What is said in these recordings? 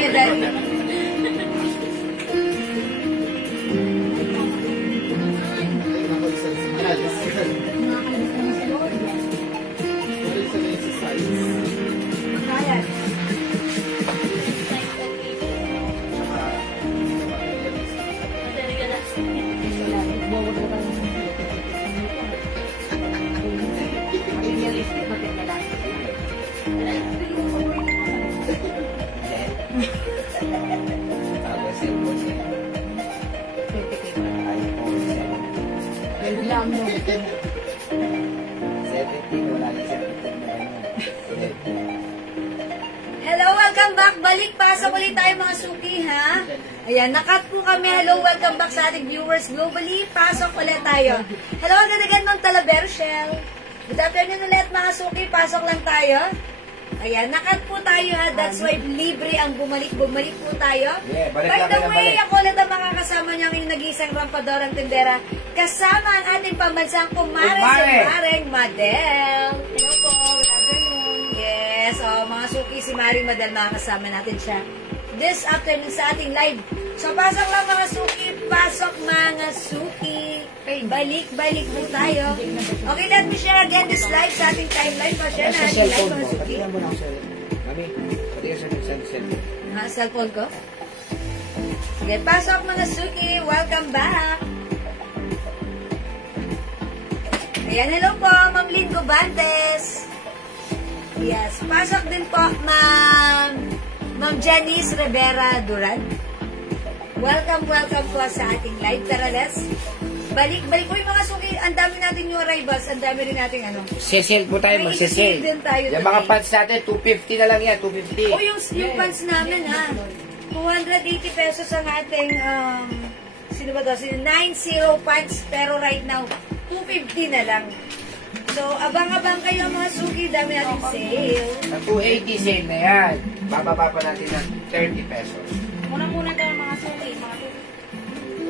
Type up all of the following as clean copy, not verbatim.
medal. Hello, welcome back. Balik, pasok ulit tayo mga suki, ha? Ayan, nakat po kami. Hello, welcome back sa ating viewers globally. Pasok ulit tayo. Hello, agad-agad ng Talavera Shell. Good afternoon ulit mga suki. Pasok lang tayo. Ayan, nakat po tayo, ha? That's why libre ang bumalik po tayo. Yeah, by the way, ako ulit ang makakasama niyo ang nag-iisang rampadorang tindera. Kasama ang ating pambansang kumare si Maring Madel. Hello po, good afternoon. Yes, mga suki, si Maring Madel, makakasama natin siya this afternoon sa ating live. So, pasok lang mga suki, pasok mga suki. Balik po tayo. Okay, let me share again this live sa ating timeline. Pa-share na ating live mga suki. Mami, pati ka sa cellphone. Cellphone ko? Sige, pasok mga suki. Welcome back. Ayan, hello po, Ma'am Lynn Gobantes. Yes, pasok din po, Ma'am Janice Rivera Duran. Welcome po sa ating live. Tara, let's balik ko yung mga suki. Ang dami natin yung arrivals, ang dami rin natin ano. Sesel po tayo, magsesel. Yung mga pants natin, 250 na lang yan, 250. O, yung pants namin, ha. 280 pesos ang ating, sino ba to? 90 pants, pero right now, 250 na lang. So, abang-abang kayo mga suki, dami natin sale. Sa 280 sale na yan. Bababa pa natin ng 30 pesos. Muna tayo mga suki, mga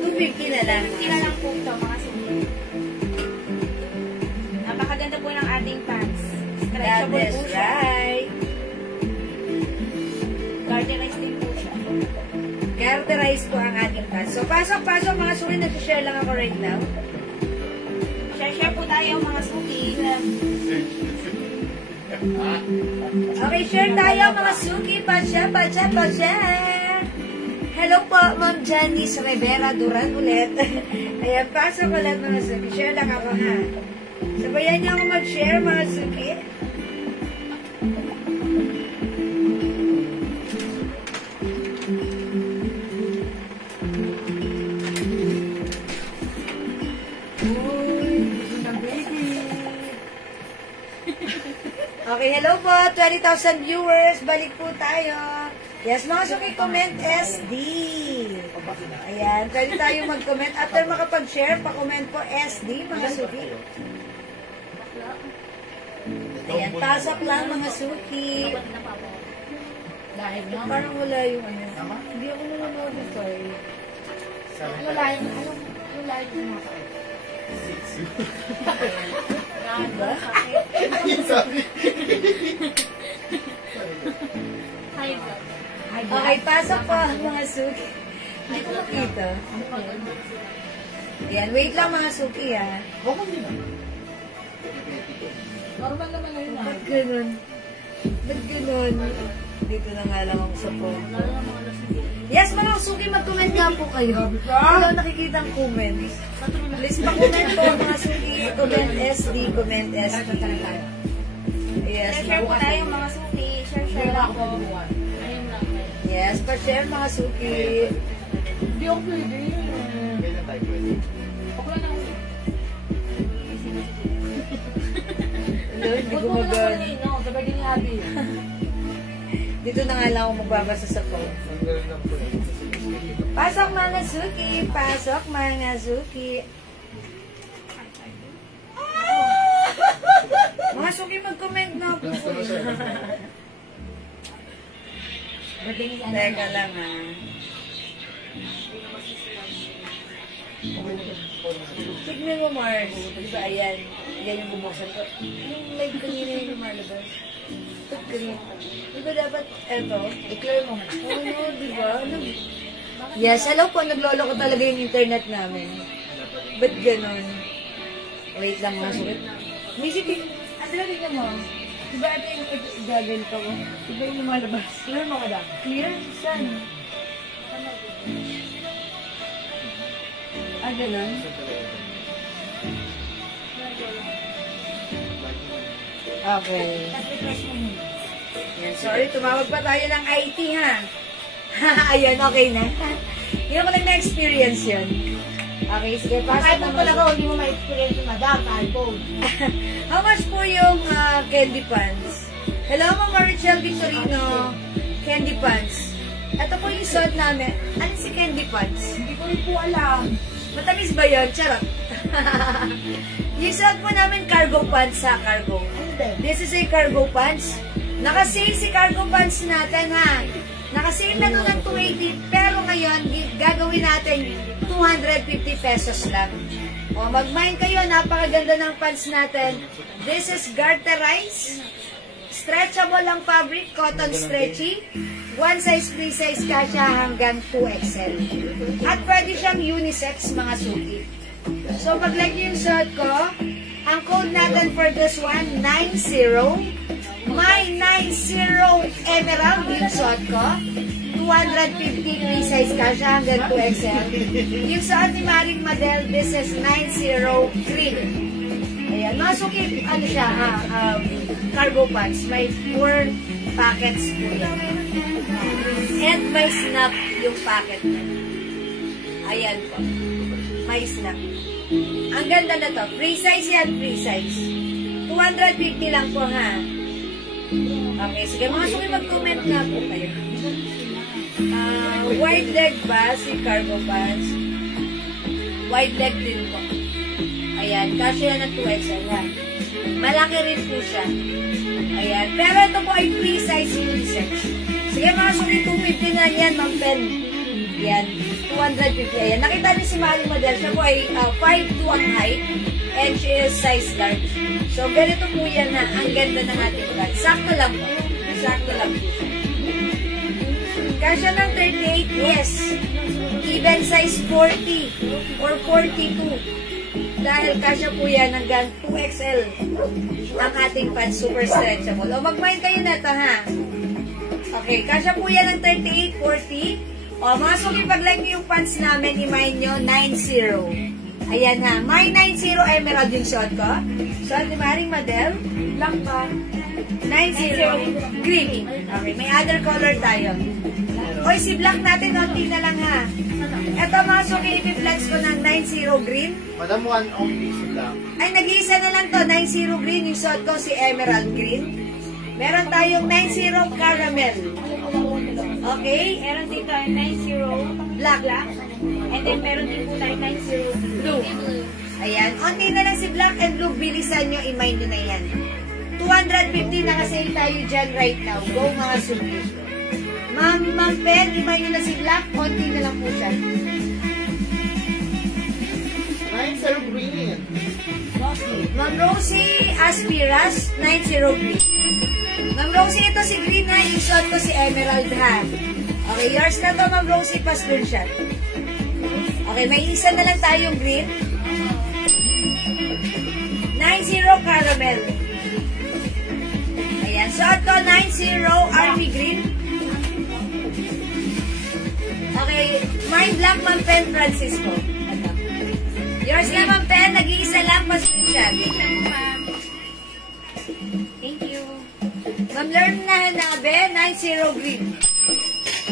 250 na lang. 250 na lang po ito, mga suki. Napakaganda po ng ating pants. Stretchable That is po siya. right. Garderized din po siya. Garterize po ang ating pants. So, pasok mga suki, nag-share lang ako right now. Share po tayo mga suki. Okay, share tayo mga suki. Pa-share. Hello po, Ma'am Janice Rivera Duran ulit. Ayan, pasok ulit mga suki. Share lang ako, ha. Sabayan niyo ako mag-share mga suki. Okay, hello po, 20,000 viewers, balik po tayo. Yes, mga suki, comment SD. Ayan, pwede tayo mag-comment. After makapag-share, pa-comment po SD, mga suki. Ayan, pasok lang mga suki. Parang wala yung ano. Hindi ako nanonood ito eh. Wala yung live mo. Diba? Okay, pasok po mga suki. Hindi ko makita. Ayan, wait lang mga suki, ha. Normal naman na yun. Ba't ganun? Dito na nga lang ako sa phone. Yes, mga suki, mag-comment nga po kayo. Wala nakikita ang comments. Please, pa-comment po mga suki. Comment SD. Yes, Share po tayo mga suki. Share ako. Ayun lang. yes, pa-share mga suki. Hindi ako pwede yun. Okay na ako. Hello, hindi gumagana. Sabay din habi. Dito na nga lang ako magbabasa sa phone. Pasok mga suki. Mga suki, mag-comment na po. Teka lang, ha. Tignan mo, Mars. Diba, ayan. Yan yung bumuksan ko. Yung live kanina yung lumalabas. Diba dapat, eto, i-clear mo. Oo, no. Yes, hello po. Naglolo ko talaga yung internet namin. Ba't ganun? Wait lang mga sulit. Music, Andrea, tignan mo. Diba ito yung gaganito ko? Diba yung lumalabas? Clear mo ka daw? Clear? Saan? Ganun? Okay. Yan, sorry, tumawag pa tayo ng IT, ha? Ayan, okay na. Hindi ko lang na-experience yun. Okay, sige, pasok iPhone talaga, hindi mo ma-experience yung madam sa iPhone. How much po yung candy pants? Hello, Ma'am Marichel Victorino. Candy pants. Ito po yung suot namin. Ano si candy pants? Hindi ko rin po alam. Matamis ba yun? Charot. Yung suot po namin cargo pants sa cargo. This is a cargo pants. Naka-sale si cargo pants natin, ha? Naka-sale na doon ng 280, pero ngayon, gagawin natin 250 pesos lang. O, mag-mind kayo, napakaganda ng pants natin. This is garterized. Stretchable ang fabric, cotton stretchy. One size, free size ka siya hanggang 2XL. At pwede siyang unisex, mga suki. So, pag-like yung suot ko, ang code natin for this one, 90. May 90 emerald yung suot ko. 250 free size ka siya hanggang 2XL. Yung suot ni Maring Madel, this is 90 green. Ayan, masukit, ano siya, cargo pants. May 4 packets po yan. And may snap yung packet na. Ayan po. May snap. Ang ganda na to. Free size yan, free size. 250 lang po, ha? Okay, sige, mga suki, mag-comment na po kayo. Wide leg ba si cargo pants? Wide leg din po. Ayan, kasi yan ng 2XL yan. Malaki rin po siya. Ayan, pero ito po ay free size unisex. Sige mga suki, 250 na yan, Ma'am Pen. Ayan, 250. Ayan, nakita niyo si Maring Madel, siya po ay 5'2" ang height, and she is size large. So, ganito po yan, ha. Ang ganda ng ating pants. Sakto lang po. Sakto lang po. Kasya ng 38, yes. Even size 40 or 42. Dahil kasya po yan hanggang 2XL ang ating pants, super stretchable. O, mag-mind kayo na ito, ha. Okay, kasya po yan ng 38, 40. O, mga suki, pag-like nyo yung pants namin, i-mind nyo, 90. Ayan, ha. May 90 emerald yung shot ko. Shot ni Maring Madel. Black ba? 90 green. Okay, may other color tayo. Oy, si black natin, onti na lang, ha. Ito mga suki, i-flex ko ng 90 green. Madam, one only si Black. Ay, nag-iisa na lang to. 90 green. Yung shot ko, si emerald green. Meron tayong 90 caramel. Okay? Meron dito ay 90 Black. and then meron din po tayo 90 Blue. Ayan. Onti na lang si black and blue. Bilisan nyo. I-mind nyo na yan. 250 na kasi tayo dyan right now. Go mga suki. Ma'am Pen, i-mind nyo na si black. Onti na lang po siya. 90 green. Ma'am Rosie Aspiras, 90 green. Ma'am Rosie, ito si green, ha. Yung shot ko si emerald, ha. Okay, yours na to, Ma'am Rosie, pa-screenshot. Okay, may isa na lang tayong green. 90 caramel. Ayan, shot ko 90 army green. Okay, my black, Ma'am Pen Francisco. Yours na, Ma'am Pen, nag-iisa lang, pa-screenshot. Thank you. Ma'am Lerna Hanabe, 90 green.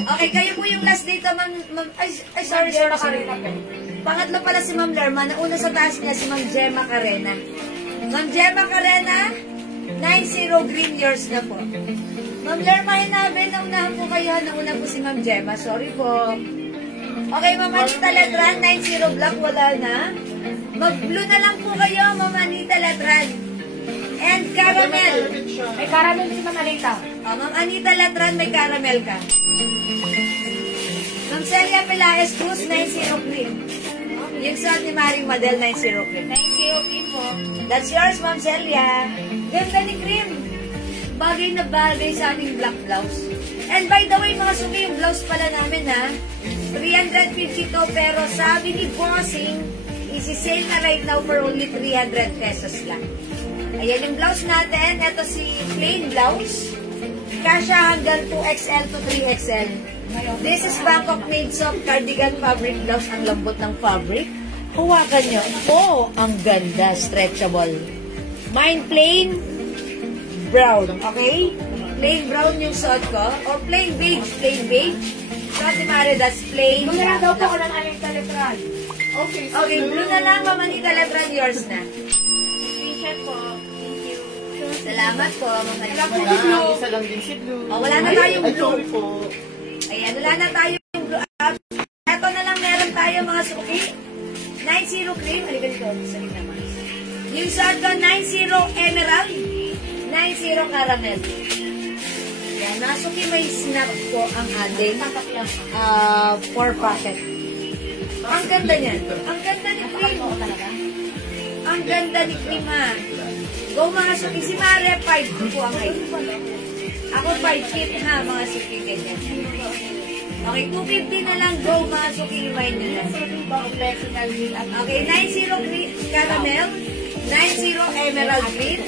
Okay, kayo po yung last dito, Ma'am. Ay, sorry. Pangatlo pala si Ma'am Lerma. Nauna sa taas niya si Ma'am Gemma Carena. Ma'am Gemma Carena, 90 green, yours na po. Ma'am Lerma Hanabe, naunahan po kayo. Nauna po si Ma'am Gemma. Sorry po. Okay, Ma'am Anita Letran, 90 black, wala na. Mag-blue na lang po kayo, Ma'am Anita Letran. And caramel. May caramel si Ma'am Anita. Oh, Ma'am Anita Letran, may caramel ka. Ma'am Celia Pelaez Cruz, 90 green. Yung suot ni Maring Madel, 90 green. 90 green po. That's yours, Ma'am Celia. Ganda ni Cream. Bagay na bagay sa ating black blouse. And by the way, mga suki, yung blouse pala namin, ha. 350 to, pero sabi ni Bossing, isi-sale na right now for only 300 pesos lang. Ayan yung blouse natin. Ito si plain blouse. Kasha hanggang 2XL to 3XL. This is Bangkok made soft cardigan fabric blouse. Ang lambot ng fabric. Hawakan nyo. Oh, ang ganda. Stretchable. Mine plain brown. Okay? Plain brown yung suot ko. Or plain beige. Plain beige. Suot ni Mare, that's plain. Maganda daw po ako ng Anita Letran. Okay. Okay, blue na lang. Mamanita Letran, yours na. Screenshot po. Thank you. Salamat po. Mga Isa lang din si Blue. Oh, wala na tayong Ay, blue. sorry po. Ayan, wala na tayong blue. Ito na lang meron tayo mga suki. 90 cream. Halika dito. Sabi naman. Yung sardo 90 emerald. 90 caramel. Ayan, mga suki may snap po ang ating 4 packet. Ang ganda niyan. Ang ganda ni cream. Ang ganda ni cream ha. Go mga suki. Si Mare 5 po ang height. Ako 5 feet ha mga suki. Ganyan. Okay, 250 na lang. Go mga suki. Remind nyo lang. Okay, 90 green caramel. 90 emerald green.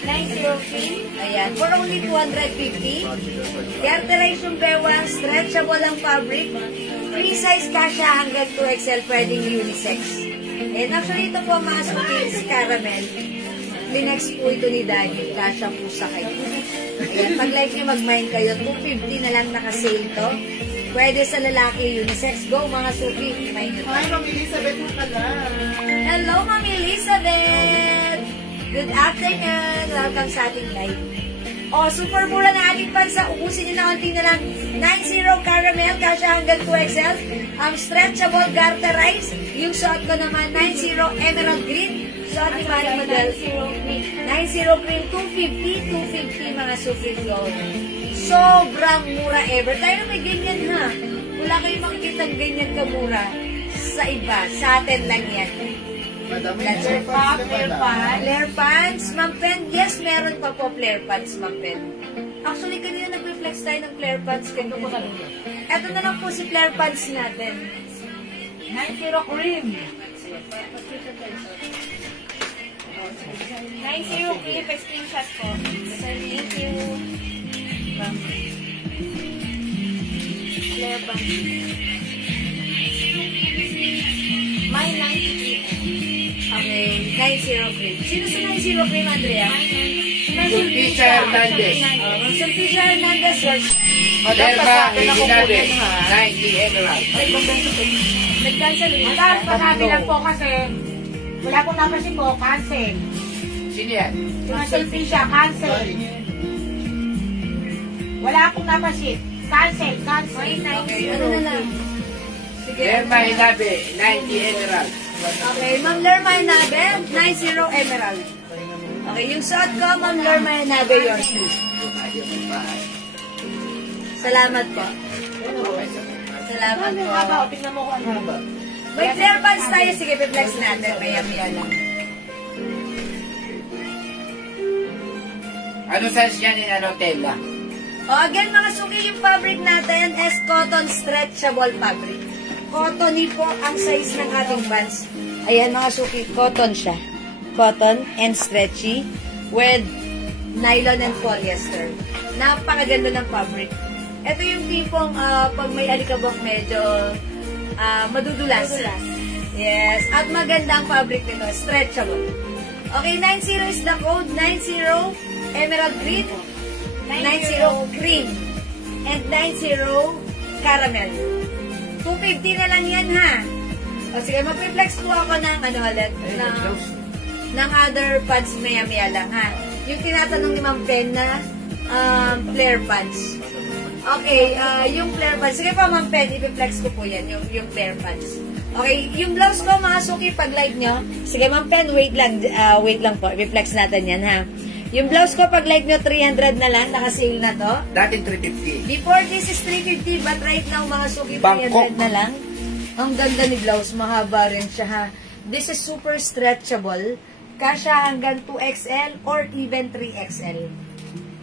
90 green. Ayan. For only 250. Garterize yung bewang. Stretchable ang fabric. Free size kasha hanggang 2XL. Pwedeng unisex. And actually ito po mga suki si caramel. Linex po ito ni Daddy. Kasha po sa kayo. Ayan. Pag like nyo mag-mind kayo, 250 na lang naka-sale to. Pwede sa lalaki unisex. Go mga suki. Mind nyo. Hi, Ma'am Elizabeth mo pala. Hello, Ma'am Elizabeth! Good afternoon! Welcome sa ating live. Oh, super mura na ating pansa. Ubusin nyo na konti na lang. 90 caramel, kasha hanggang 2XL. Stretchable garterize. Yung suot ko naman, 90 emerald green. Suot ni Manny Model. 90 cream, 250 mga suki gold. Sobrang mura ever. Tayo may ganyan ha. Wala kayong makikita ganyan kamura sa iba. Sa atin lang yan. Madam, That's flare it. pants na pala. Flare pants, Ma'am Pen. Yes, meron pa po flare pants, Ma'am Pen. Actually, kanina nag-reflex tayo ng flare pants. Ito na lang po si flare pants natin. 90 cream. 90 cream. Screenshot po. Thank you. Flare pants. My 90 cream. Okay, 90 cream. Sino sa 90 cream, Andrea? Sulpicia Hernandez. Sulpicia Hernandez, yours. Derma Hernandez. 90 emerald. Nag-cancel yun. Madam, pasabi lang po kasi wala pong napasin po, cancel. Sino yan? Yung Sulpicia, cancel. Wala pong napasin. Cancel. Okay, ano na lang? Sige. Derma Hernandez. 90 emerald. Okay, Ma'am Lerma Hernandez, 90 emerald. Okay, yung suot ko, Ma'am Lerma Hernandez, yours. Salamat po. Salamat po. Tingnan mo kung ano. May flare pants tayo. Sige, piplex natin. Maya-maya lang. Ano size yan in ano tela? O, again, mga suki, yung fabric natin is cotton stretchable fabric. Cottony po ang size ng ating pants. Ayan, mga suki, cotton siya. Cotton and stretchy with nylon and polyester. Napakaganda ng fabric. Ito yung tipong pag may alikabok medyo madudulas. Yes. At maganda ang fabric nito. Stretchable. Okay, 90 is the code. 90 emerald green. 90 cream. And 90 caramel. 250 na lang yan ha. O sige, mag-reflex po ako ng ano ulit. Ng other pants maya-maya lang ha. Yung tinatanong ni Ma'am Pen na flare pants. Okay, yung flare pants. Sige pa, Ma'am Pen, i-flex ko po yan, yung flare pants. Okay, yung blouse ko, mga suki, pag live nyo. Sige, Ma'am Pen, wait lang po. I-flex natin yan, ha. Yung blouse ko, pag live nyo, 300 na lang. Naka-sale na to. Dating 350. Before, this is 350, but right now, mga suki, 300 Bangkok. na lang. Ang ganda ni blouse, mahaba rin siya, ha. This is super stretchable. Kasya hanggang 2XL or even 3XL.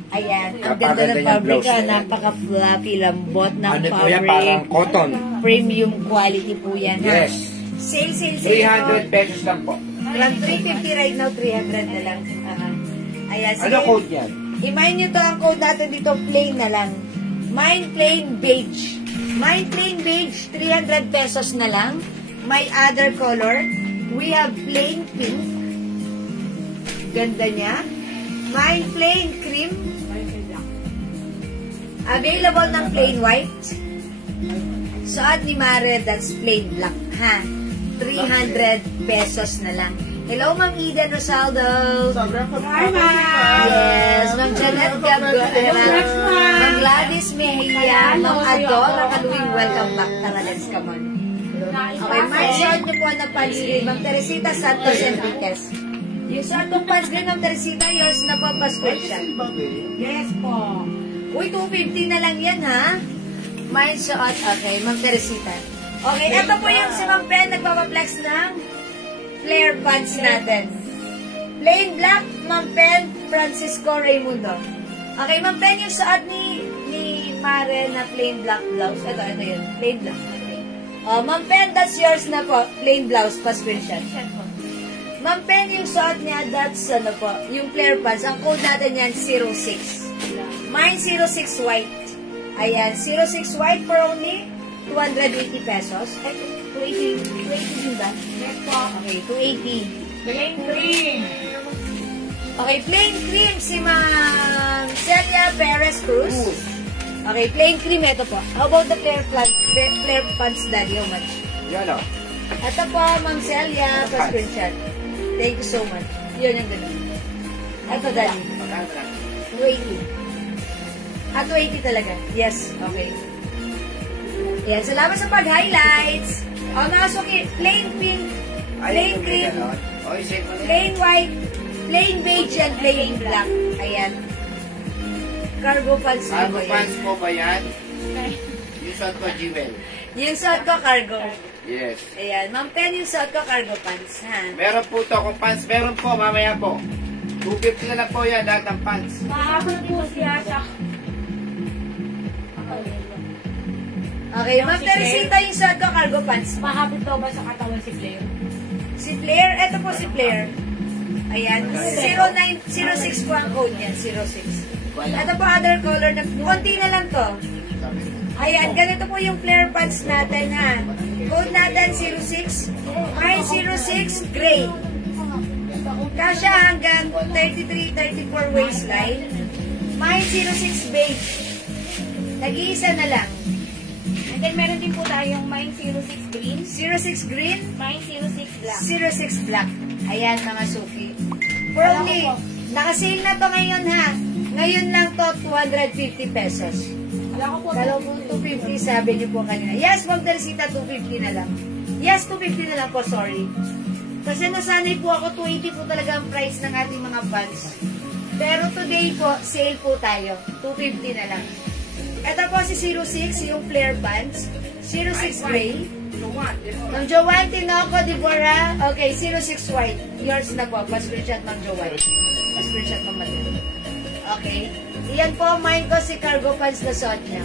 Ayan, ang ganda ng Napakaganda yung blouse pabrika, na yan. napaka-fluffy, lambot ng Ano po yan? fabric. Parang cotton. Premium quality po yan, ha? Yes. Sale. 300 pesos lang po. From 350 right now, 300 na lang. Ayan, sige. Ano code yan? I-mine nyo to, ang code natin dito, plain na lang. Mine plain beige. Mine plain beige, 300 pesos na lang. May other color. We have plain pink. Ganda niya. Mine plain cream. Available ng plain white. Suot ni Mare, that's plain black. Ha? 300 pesos na lang. Hello, Ma'am Eden Rosaldo. Sobrang Yes, Ma'am Janet Gabriela. Ma'am Gladys Mejia. Ma'am Adora Kaluwing. Welcome back. Tara, let's come on. Okay, may suot niyo po na pansgreen. Ma'am Teresita Santos Enriquez. Yung suot kong pansgreen, Ma'am Teresita, yours na po pa-screenshot. Yes po. Uy, 250 na lang yan, ha? May suot. Okay, Ma'am Teresita. Okay, ito po yung si Ma'am Pen nagpapaplex ng flare pants natin. Plain black, Ma'am Pen, Francisco Raimundo. Okay, Ma'am Pen, yung suot ni Mare na plain black blouse. Ito yun. Plain black. Oh, Ma'am Pen, that's yours na po. Plain blouse, pa-screenshot. Ma'am Pen, yung suot niya, that's ano po, yung flare pants. Ang code natin yan, 06. Mine, 06 white. Ayan, 06 white for only 280 pesos. Ay, 280 din ba? Yes po. Okay, 280. Plain cream. Okay, plain cream si Ma'am Celia Perez Cruz. Okay, plain cream, ito po. How about the flare pants, Daddy? How much? Yan o. Ito po, Ma'am Celia, pa-screenshot. Thank you so much. Yun yung ganun. Ito, Daddy. 280. 280 talaga. Yes, okay. Yan, salamat sa pag-highlights. O, mga suki, plain pink, plain cream, plain white, plain beige, and plain black. Ayan. Cargo pants po Cargo yan. pants po ba yan? Yung suot ko, Jewel. Yung suot ko, cargo. Yes. Ayan. Ma'am Pen, yung suot ko, cargo pants. Ha? Meron po to. Kung pants meron po, mamaya po. 250 na lang po yan, lahat ng pants. Mahabol po siya sa... Okay, Ma'am Teresita, yung suot ko, cargo pants. Mahabol daw ba sa katawan si Blair? Si Blair, eto po si Blair. Ayan, 0906 po ang code niyan, 06. Ito po other color na, konti na lang to. Ayan, ganito po yung flare pants natin, ha. Code natin, 06. Ay, 06, gray. Kasya hanggang 33-34 waistline. May 06 beige. Nag-iisa na lang. And then meron din po tayong Mine 06 green, 06 green, Mine 06 black. 06 black. Ayan, mga suki. For only, nakasale na to ngayon, ha. Ngayon lang to, 250 pesos. Wala ko po. Dalaw po 250, sabi niyo po kanina. Yes, Ma'am Teresita, 250 na lang. Yes, 250 na lang po, sorry. Kasi nasanay po ako, 280 po talaga ang price ng ating mga pants. Pero today po, sale po tayo. 250 na lang. Ito po si 06, yung flare pants. 06 gray. Ma'am Joanne Tinoco, Deborah. Okay, 06 white. Yours na po. Pa-screenshot, Ma'am Joanne. Pa-screenshot, Ma'am Madeleine. Okay. Iyan po, mine ko si cargo pants na suot niya.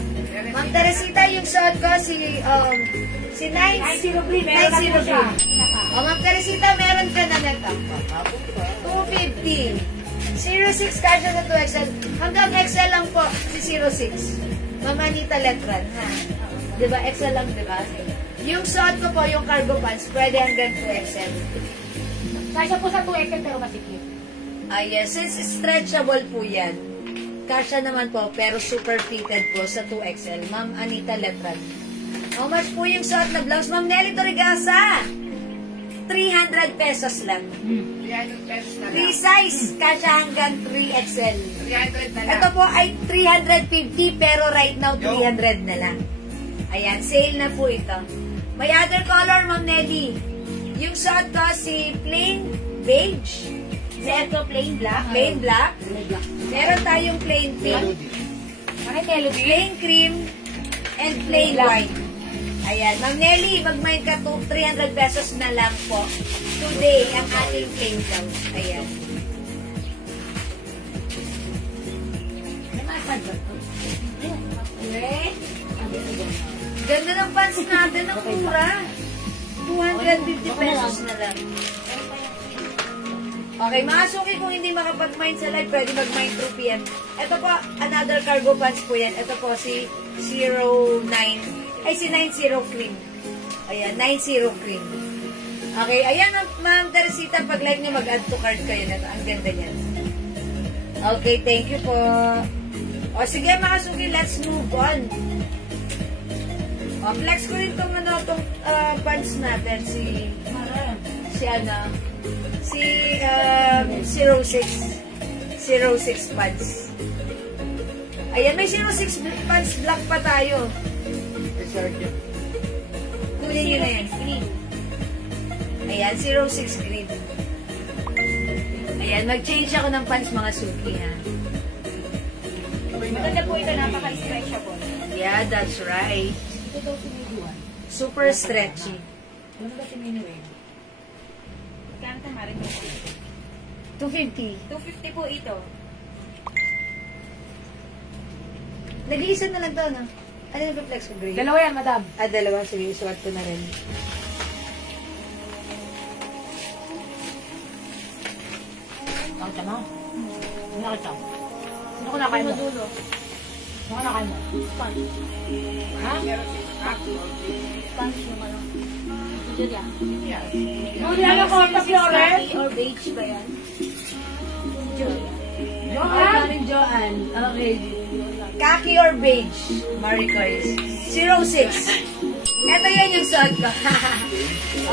Ma'am Teresita, yung suot ko si 903. 903. O, Ma'am Teresita, meron ka na nito. 250. 06 kasya na 2XL. Hanggang XL lang po si 06. Ma'am Anita Letran, ha? Diba? XL lang, diba? Yung suot ko po, yung cargo pants, pwede hanggang 2XL. Kasya po sa 2XL pero masikip. Yes, since stretchable po yan. Kasya naman po, pero super fitted po sa 2XL. Ma'am Anita Letran. How much po yung suot na blouse? Ma'am Nelly Torigasa! 300 pesos lang. 300 pesos na lang. 3 size, kasya hanggang 3XL. 300 na lang. Ito po ay 350, pero right now 300 na lang. Ayan, sale na po ito. May other color, Ma'am Nelly. Yung suot ko, si plain beige. Si ito plain black. Plain black. Meron tayong plain pink, Bakit melody? plain cream, and plain white. Ayan, Ma'am Nelly, mag-mind ka to 300 pesos na lang po. Today, ang ating plain blouse. Ayan. Ganda ng pants natin, ang mura. 250 pesos na lang. Okay, mga suki, kung hindi makapag-mine sa live, pwede mag-mine through PM. Ito po, another cargo pants po yan. Ito po, si 09, ay si 90 cream. Ayan, 90 cream. Okay, ayan, Ma'am Teresita, pag like nyo, mag-add to cart kayo na. Ang ganda niyan. Okay, thank you po. O, sige, mga suki, let's move on. O, flex ko rin itong pants natin, si 06 pants. Ayan, may 06 pants black pa tayo. Kunin nyo na yan. Ayan, 06 green. Ayan, mag-change ako ng pants, mga suki, ha. Maganda po ito, napaka-stretchable. Yeah, that's right. Super stretchy. Kaya ito, Mari. 250. 250 po ito. Nag-iisa na lang to, no? Ano yung reflex ko, green? Dalawa yan, madam. Dalawa. Sige, isuot ko na rin. Ang tama. Ano ka ito? Ano ko nakain mo? Ano ko nakain mo? Ha? Sponge yung ano. Julia. Ano ko? Flores? Or beige ba yan? Julia. Joanne? Joanne. Okay. Khaki or beige? Marie Claire. 06. Ito yan yung suot ko.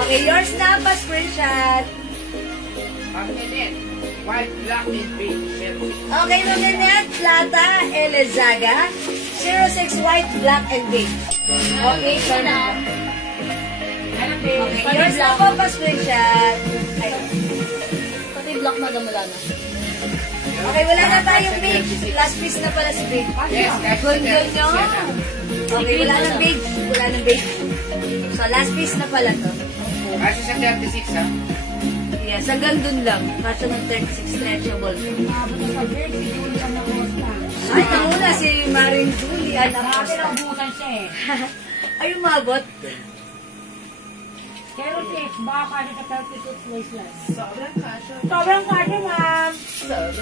Okay, yours na pa, screenshot. White, black, and pink. Okay, Luminet, Plata, Elizaga. 06 white, black, and beige. Okay, so na. Okay, yours na po pa, screenshot. Ay. Pati black na wala na. Okay, wala na tayong beige. Last piece na pala si beige. Yes, that's Good nyo. Okay, wala nang beige. Wala nang beige. So, last piece na pala to. Kasi sa 36, ha? Yes, hanggang dun lang. Kasi ng 36 stretchable. Ay, nauna si Maring Julie. Anak ko Marami lang butan siya eh. Ay, umabot. Pero sis, baka kaya sa 36 waistline. Sobrang kasha. Sobrang kaya, ma'am.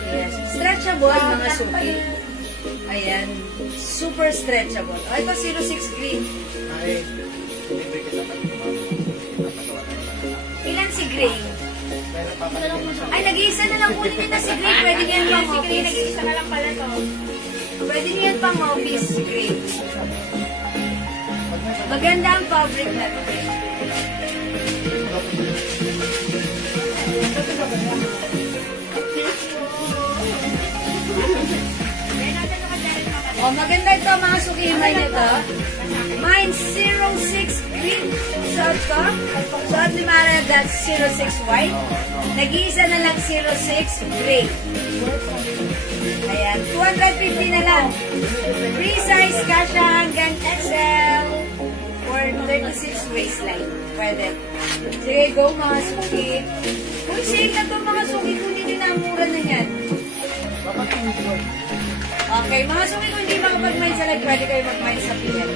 Yes. Stretchable, mga suki. Ayan. Super stretchable. Oh, ito, 06 green. Ilan si Gray? Ay, nag-iisa na lang kunin nyo na si Gray. Pwede niyan pang office. Nag-iisa na lang pala to. Pwede niyan pang office, si Gray. Maganda ang fabric na ito. Oh, maganda ito, mga sukiman nito. Mine, 06 green. Suot ko. Suot ni Mara, that's 06 white. Nag-iisa na lang 06 gray. Ayan, 250 na lang. Free size, kasha hanggang XL. Or 36 waistline. Pwede. Sige, go mga suki. Uy, sale na to mga suki. Kunin din ang mura na yan. Okay, mga suki, kung hindi makapag-mine sa live, pwede kayo mag-mine sa PM.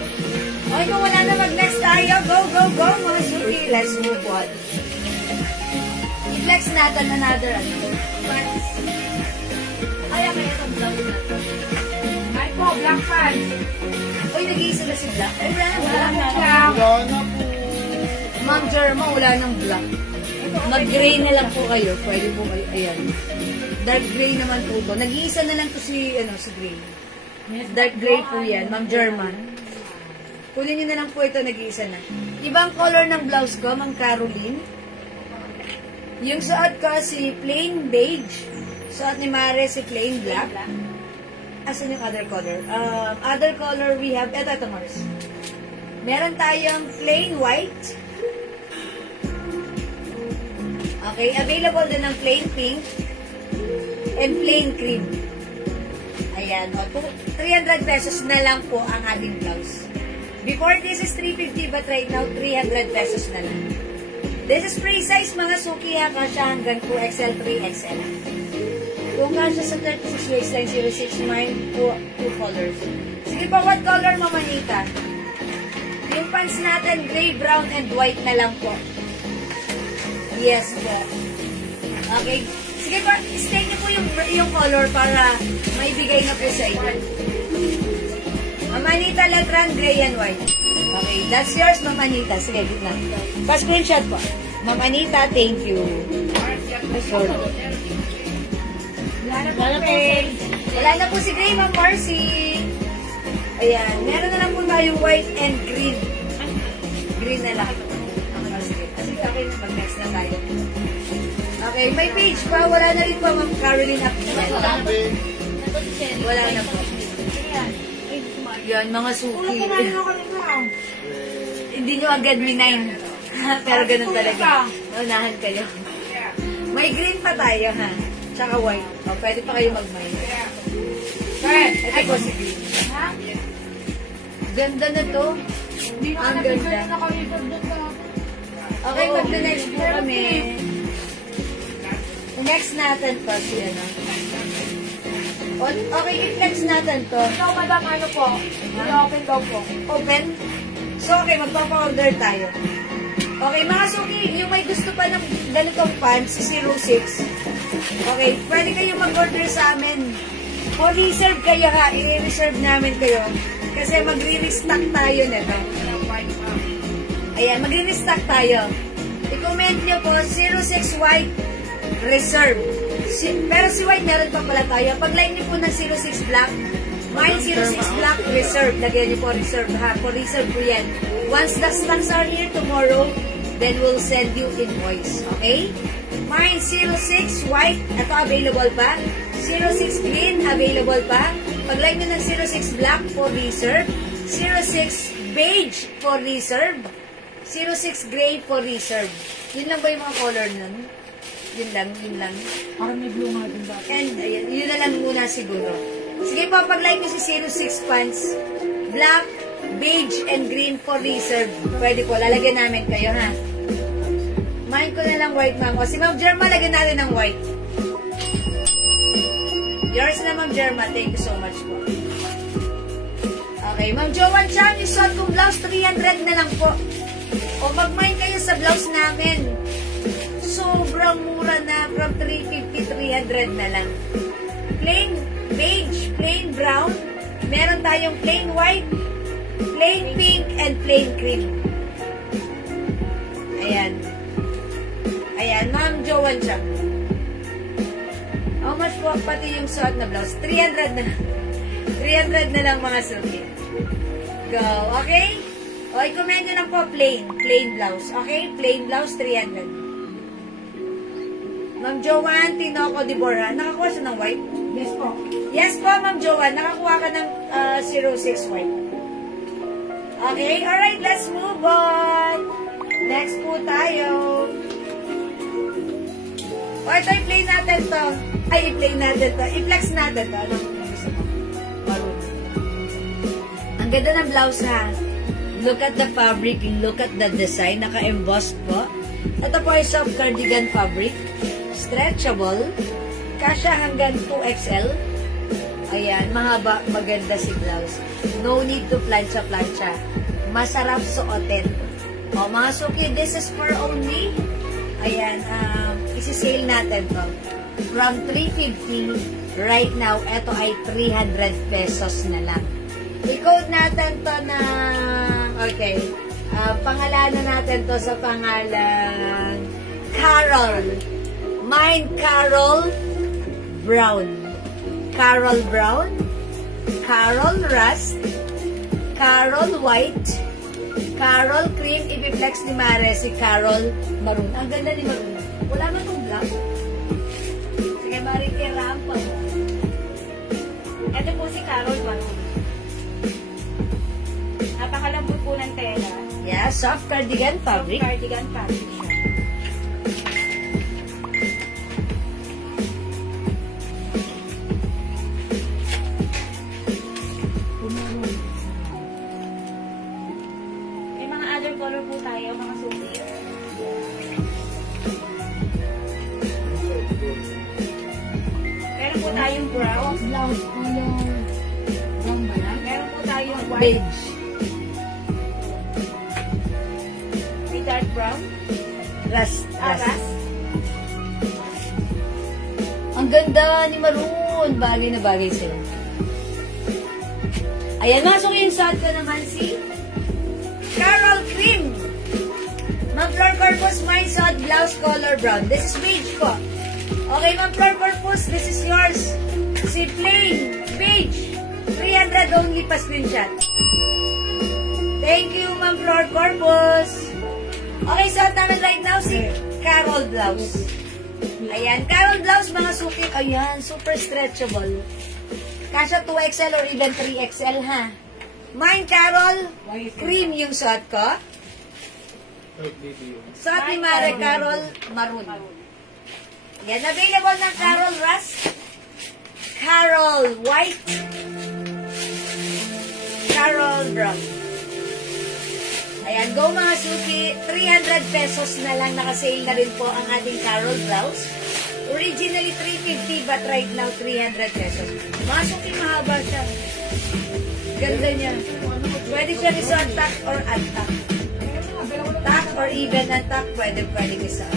Okay, kung wala na mag-next tayo, go, go, go, mga suki. Let's move on. I-flex natin another, pants. Ay, kaya itong blouse na to. Ay po, black pants. Uy, nag-iisa na si Black. Ay, wala na. Black. Wala na po. Ma'am Jerma, wala nang black. Mag-gray na lang po kayo. Pwede po kayo. Ayan. Dark gray naman po to. Nag-iisa na lang to si, si gray. Dark gray po yan. Ma'am Jerma. Kunin nyo na lang po ito. Nag-iisa na. Ibang color ng blouse ko, Ma'am Caroline. Yung suot ko, si plain beige. Suot ni Mare, si plain black. Asan yung other color? Other color we have, ito Mars. Meron tayong plain white. Okay, available din ng plain pink and plain cream. Ayan, 300 pesos na lang po ang ating blouse. Before this is 350 but right now 300 pesos na lang. This is free size mga suki ha, kasya hanggang 2XL, 3XL. Kung kasya sa 36 waistline 06, mine 2 colors. Sige pa, what color, Mamanita? Yung pants natin, gray, brown, and white na lang po. Yes po. Okay. Sige pa, stay niyo po yung color para maibigay na po sa inyo. Mamanita, Letran, gray and white. Okay, that's yours, Mamanita. Sige, good na. Pa-screenshot po. Mamanita, thank you. Sorry. Wala na po si Gray, Ma'am Marcy. Ayan, meron na lang po tayong white and green. Green na lang. Okay, mag-next na tayo. Okay, may page pa. Wala na rin po, Ma'am Caroline Apinel. Wala na po. Yan, mga suki. Hindi nyo agad minayin. Pero ganun talaga. Naunahan kayo. May green pa tayo, ha? Tsaka white. O, pwede pa kayo mag-mine. Ito po si green. Ganda na to. Ang ganda. Okay, mag-next po kami. Next natin po si ano. Okay, i-flex natin to. So, madam, ano po? I-open daw po. Open? So, okay, magpapa-order tayo. Okay, mga suki, yung may gusto pa ng ganitong pants, 06. Okay, pwede kayo mag-order sa amin. O, reserve kayo ha. I-reserve namin kayo. Kasi magre-restock tayo nito. Ayan, magre-restock tayo. I-comment nyo po, 06 white, reserve. Pero si white, meron pa pala tayo. Pag-like nyo po ng 06 black, mine 06 black, reserve. Lagyan nyo po reserve ha. For reserve po yan. Once the stocks are here tomorrow, then we'll send you invoice. Okay? Mine 06 white, ito available pa. 06 green, available pa. Pag-like nyo ng 06 black for reserve. 06 beige for reserve. 06 gray for reserve. Yun lang ba yung mga color nun? Yun lang. Parang may blue nga din dati. And ayan, yun na lang muna siguro. Sige po, pag-like nyo si 06 pants, black, beige, and green for reserve. Pwede po, lalagyan namin kayo ha. Mine ko na lang white, ma'am. O, si Ma'am Jerma, lagyan natin ng white. Yours na, Ma'am Jerma. Thank you so much po. Okay, Ma'am Joanne Chan, yung suot kong blouse, 300 na lang po. O, mag-mine kayo sa blouse namin. Sobrang mura na. From 350, 300 na lang. Plain beige, plain brown. Meron tayong plain white, plain pink, and plain cream. Ayan. Ayan, Ma'am Joanne Chang. How much po pati yung suot na blouse? 300 na lang. 300 na lang mga suki. Go. Okay? O, i-comment nyo lang po plain. Plain blouse. Okay? Plain blouse, 300. Ma'am Joanne Tinoco de Borja. Nakakuha siya ng white? Yes po. Yes po, Ma'am Joanne. Nakakuha ka ng 06 white. Okay? Alright, let's move on. Next po tayo. O, ito i-play natin to. Ay, i-play natin to. I-flex natin to. Ano gusto mo? Maroon. Ang ganda ng blouse ha. Look at the fabric. Look at the design. Naka-embossed po. Ito po ay soft cardigan fabric. Stretchable. Kasya hanggang 2XL. Ayan, mahaba, maganda si blouse. No need to plancha-plancha. Masarap suotin. O, mga suki, this is for only, ayan, isi-sale natin to. From 350, right now, eto ay 300 pesos na lang. I-code natin to na, okay, pangalanan natin to sa pangalan, Carol. Mine, Carol Brown. Carol Brown, Carol Rust, Carol White, Carol Cream. Ipiflex ni Mare si Carol Maroon. Ang ganda ni Maroon. Wala man itong black. Sige, Mare, kirampa mo. Ito po si Carol Maroon. Napakalambot po ng tela. Yeah, soft cardigan fabric. Cardigan fabric siya. May mga other color po tayo, mga suki. Pero Meron po tayong brown. Blouse color. Brown ba yan? Meron po tayong white. Beige. May dark brown. Rust. Aras. Ang ganda ni Maroon. Bagay na bagay sila. Ayan, masok yung suot ko naman si Carol Cream. Ma'am Flor Corpus, my suot blouse color brown. This is beige po. Okay, Ma'am Flor Corpus, this is yours. Si Plain, beige. 300 only pa screenshot. Thank you, Ma'am Flor Corpus. Okay, suot namin right now si Carol blouse. Ayan, Carol blouse, mga suki. Ayan, super stretchable. Kasha 2XL or even 3XL, ha? Mine, Carol, cream yung suot ko. Suot ni Mare, Carol, maroon. Ayan, available ng Carol Rust, Carol White, Carol Brown. Ayan, go mga suki. 300 pesos na lang, nakasale na rin po ang ating Carol blouse. Originally 350 but right now 300 pesos. Mga suki, mahaba siya. Ganda niya. Pwede siya isuot tuck or untuck. Tuck or even untuck, pwede isuot.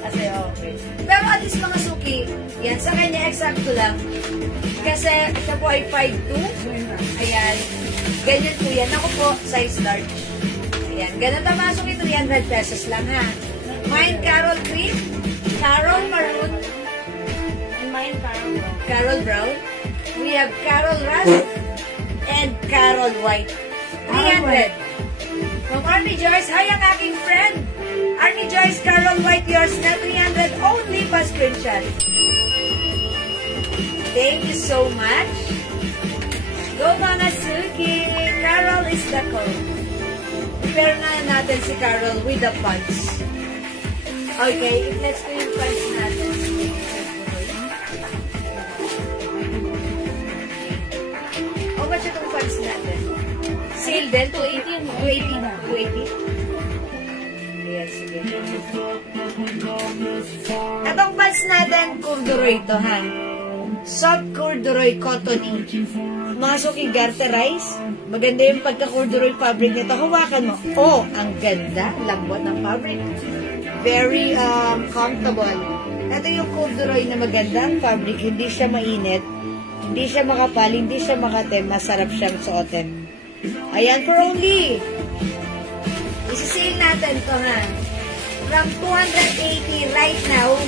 Kasi okay. Pero at least mga suki, yan, sa kanya eksakto lang. Kasi siya po ay 5'2". Ayan. Ganyan po yan. Ako po, size large. Ayan. Ganun na mga suki, 300 pesos lang ha. Mine, Carol Cream, Carol Maroon, And mine Carol brown. Carol Brown. We have Carol Rust and Carol White. 300. From Army Joyce, hi ang aking friend. Army Joyce, Carol White, yours na 300 only pa screenshot. Thank you so much. Go mga suki. Carol is the code. Prepare na natin si Carol with the pants. Okay, let's do yung pants natin. How much itong pants natin? Sale din? 280? 280? 280? Yes, sige. Itong pants natin, corduroy to, ha? Soft corduroy cotton ink. Mga suki, garterize. Maganda yung pagka-corduroy fabric nito. Hawakan mo. Oh, ang ganda. Lambot ng fabric. Very comfortable. Ito yung corduroy na maganda ang fabric. Hindi siya mainit. Hindi siya makapal. Hindi siya makatem. Masarap siyang suotin. Ayan, for only. Isisale natin to, ha. From 280 right now,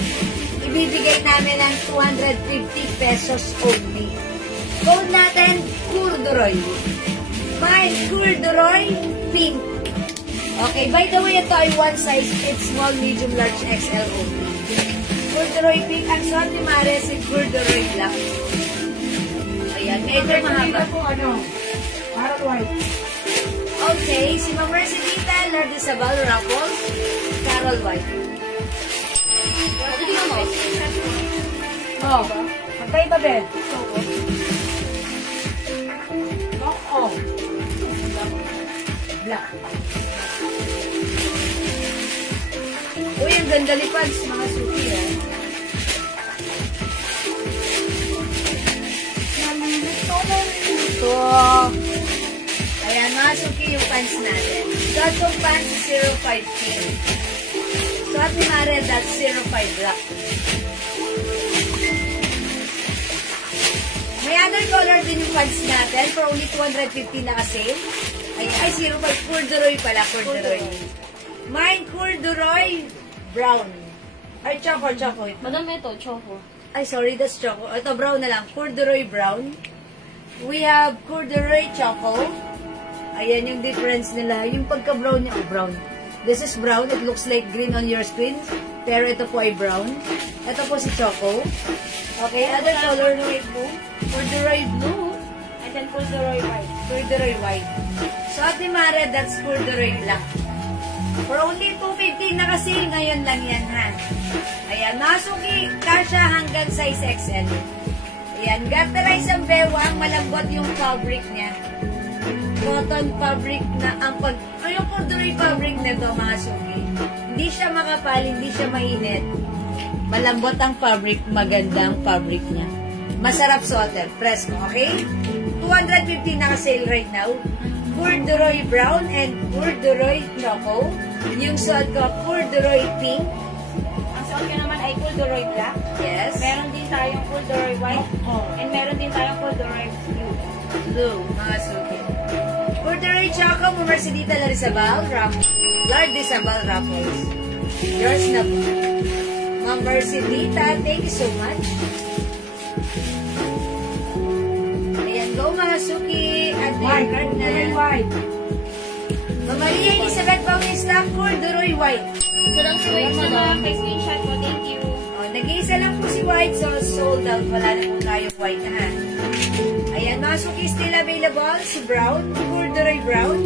ibibigay namin ng 250 pesos only. Code natin, corduroy. Mine, corduroy, pink. Okay, by the way, ito ay one size. It's small, medium, large, XL only. Corduroy pink. Ang suot ni Mare, si corduroy black. Ayan, medyo mahaba. Carol White. Okay, si Ma'am Mercy Vita, Lord Isabel Raffles, Carol White. Oh, magkaiba din. Oo. Black. Uy, ang ganda lipads, mga suki, eh. Ito. Ayan, mga suki yung pants natin. Suot yung pants, 05 pink. Suot ni Mare, that's 05 black. May other color din yung pants natin for only 250 na kasi. Ay, 05 corduroy pala, corduroy. Mine, corduroy brown. Ay, choco. Madam, ito, choco. Ay, sorry, that's choco. Ito, brown na lang. Corduroy brown. We have corduroy choco. Ayan yung difference nila. Yung pagka-brown niya, brown. This is brown. It looks like green on your screen. Pero ito po ay brown. Ito po si choco. Okay, other color. Corduroy blue. And then corduroy white. Corduroy white. So, at ni Mare, that's corduroy black. For only 250 na kasi ngayon lang yan, ha? Ayan, masuki, kasha hanggang size XL. Ayan, garterize ang bewang, malambot yung fabric niya. Cotton fabric na ang yung corduroy fabric nito, mga suki. Hindi siya makapal, hindi siya mainit. Malambot ang fabric, magandang fabric niya. Masarap suotin. Presko, okay? 250 naka-sale right now. Corduroy brown and corduroy choco. Yung suot ko, corduroy pink. Ang suot ko naman ay corduroy black. Yes. Meron din tayong corduroy white. And meron din tayong corduroy blue. Blue, mga suki. Corduroy choco, Mercedita Larizabal, Larizabal Raffles. Yours na po. Ma'am Mercedita, thank you so much. Ayan, go mga suki. At White. card na. White. Ma'am Maria Elizabeth Bautista, corduroy white. So lang si White na kay screenshot ko. Thank you. Oh, nag-iisa lang po si white, so sold out. Wala na po tayong white na ha. Ayan, mga suki still available. Si brown, corduroy brown.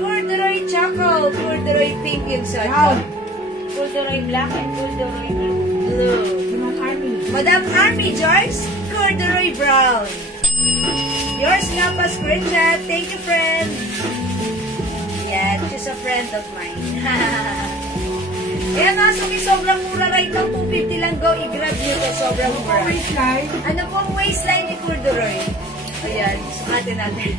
Corduroy choco, corduroy pink yung suot ko. Corduroy black and corduroy blue. Blue. Yung Army. Madam Army George, corduroy brown. Yours na pa screenshot. Thank you, friend. Yan, she's a friend of mine. Ayan mga suki, sobrang mura right now. 250 lang, go. I-grab nyo to. Sobrang mura. Waistline. Ano po ang waistline ni corduroy? Ayan, sukatin natin.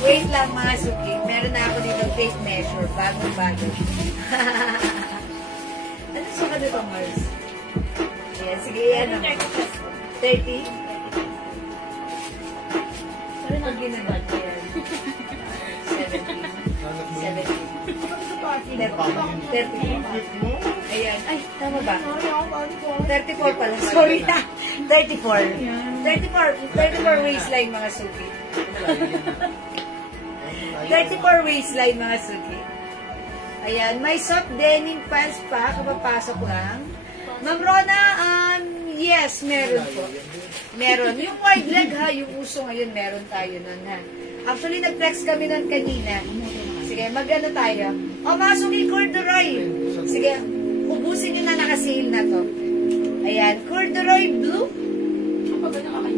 Wait lang mga suki. Meron na ako dito tape measure. Bago-bago. Ano sukat ito, Mars? Ayan, sige, yan naman. 30? Pag ginagawa ko yan. 34. Ayan. Ay, tama ba? 34 pala. Sorry na. 34. 34 waistline mga suki. 34 waistline mga suki. Ayan. May soft denim pants pa. Kapapasok lang. Ma'am Rona, yes, meron po. Meron. Yung wide leg ha, yung uso ngayon, meron tayo nun ha. Actually, nag-flex kami nun kanina. Sige, mag-ano tayo. O, mga suki, corduroy. Sige, ubusin nyo na naka-sale na to. Ayan, corduroy blue.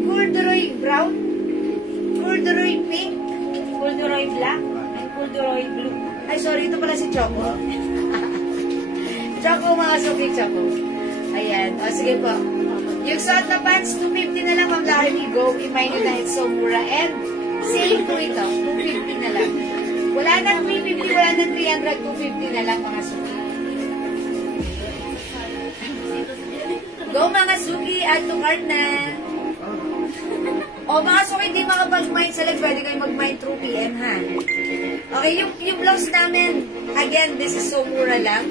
Corduroy brown. Corduroy pink. Corduroy black and corduroy blue. Ay, sorry, ito pala si Choco. Choco, mga suki, Choco. Ayan, o sige po. Yung suot na pants, 250 na lang, Ma'am Larry. Go, i-mind nyo na, it's so mura. And, sale po ito, 250 na lang. Wala nang 350, wala nang 300, 250 na lang mga suki. Go mga suki, add to cart na. O mga suki, hindi makapag-mind sa leg, pwede kayo mag-mind through PM ha. Okay, yung blouse namin, again, this is so mura lang.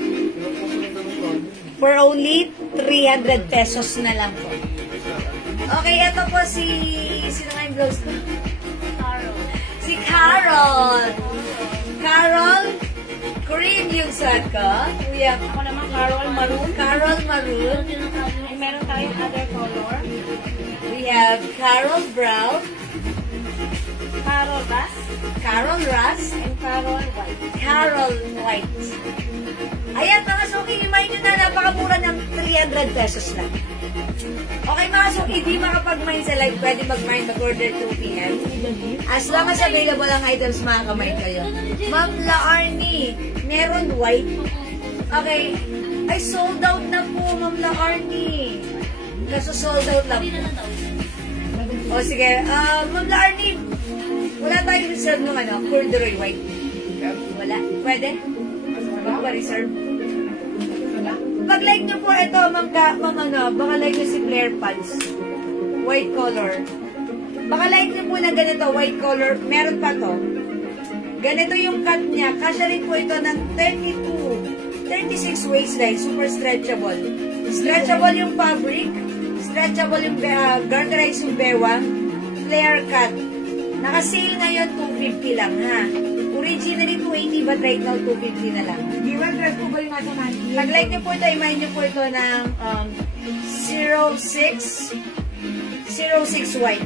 For only 300 pesos na lang po. Okay, ito po sino nga yung blouse ko? Si Carol. Carol, green yung suot ko. We have, Ako naman Carol maroon. Carol maroon. And meron tayong other color. We have Carol brown. Carol rust Carol rust. and Carol white. Carol white. Ayan mga suki, imay nyo na, napakamura ng 300 pesos lang. Okay mga suki, di makapag-mine sa live, pwede mag-mine mag-order 2 p.m. As long as available ang items, makakamine kayo. Ma'am Laarni, meron white. Okay, ay sold out na po, Ma'am Laarni. Kaso sold out lang po. O sige, Ma'am Laarni, wala tayong reserve nung corduroy white. Wala, pwede? Wala ba reserve? Pag-like nyo po ito, baka like nyo si Blair Pants. White color. Baka like nyo po na ganito, white color. Meron pa to. Ganito yung cut niya. Kasya rin po ito ng 36 waistline. Super stretchable. Stretchable yung fabric. Stretchable yung garterize yung bewang. Flare cut. Naka-sale ngayon, 250 lang ha. Originally 280 but right now 250 na lang. Giwan dress po ba yung ato natin? Pag-like niyo po ito, i-mind niyo po ito ng 06 white.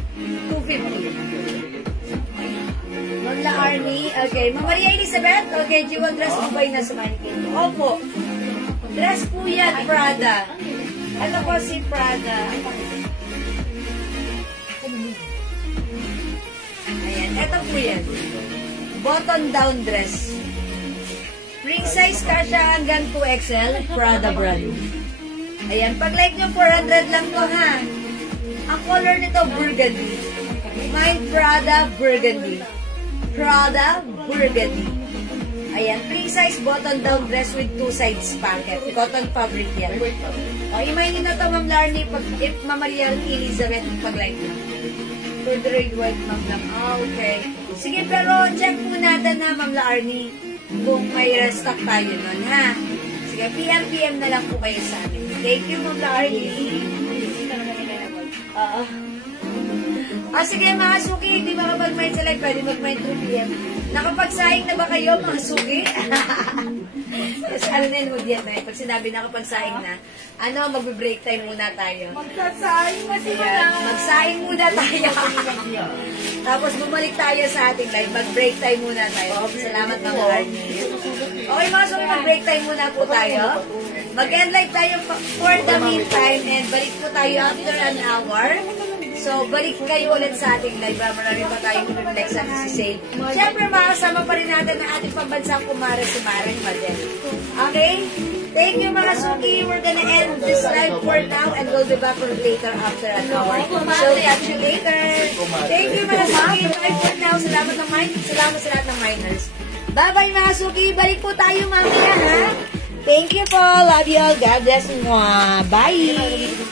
250. Ma'am La Army. Okay. Ma'am Maria Elizabeth. Okay. Jewel dress po ba yung nasa mannequin? Opo. Dress po yan, Prada. Ano po si Prada? Ayan. Ito po yan. Button down dress. Ring size kasha hanggang 2XL, Prada brand. Ayan, pag like nyo, 400 lang to ha. Ang color nito, burgundy. Mine, Prada burgundy. Prada burgundy. Ayan, free size button down dress with 2 sides pocket. Cotton fabric yan. O, imay nyo na to, Ma'am Larnie, if Ma'am Maria Elizabeth, pag like nyo. For the red white, Ma'am Lam. Okay. Sige, pero check po natin na, Ma'am Larnie, kung may restock tayo nun, ha? Sige, PM na lang po kayo sa akin. Thank you, Ma'am Larnie. Oo. Sige, mga suki, hindi makapag-mind sa live, pwede mag-mind 2 PM. Nakapagsaing na ba kayo, mga suki? Kasi ano na yun, yan na. Pag sinabi nakapagsaing na, magbe-break time muna tayo. Magsasaing kasi Magsaing muna tayo. Tapos bumalik tayo sa ating live. Mag-break time muna tayo. Salamat, Ma'am Arnie. Okay, mga suki, mag-break time muna po tayo. Mag-end live tayo for the meantime and balik po tayo after an hour. So, balik kayo ulit sa ating live. Marami pa tayong next sa sale. Siyempre, makasama pa rin natin ang ating pambansang kumare si Mareng Madel. Okay? Thank you, mga suki. We're gonna end this live for now and we'll be back later after an hour. So, catch you later. Thank you, mga suki. Bye for now. Salamat sa lahat ng miners. Bye-bye, mga suki. Balik po tayo mamaya, ha? Thank you po. Love you all. God bless you. Bye.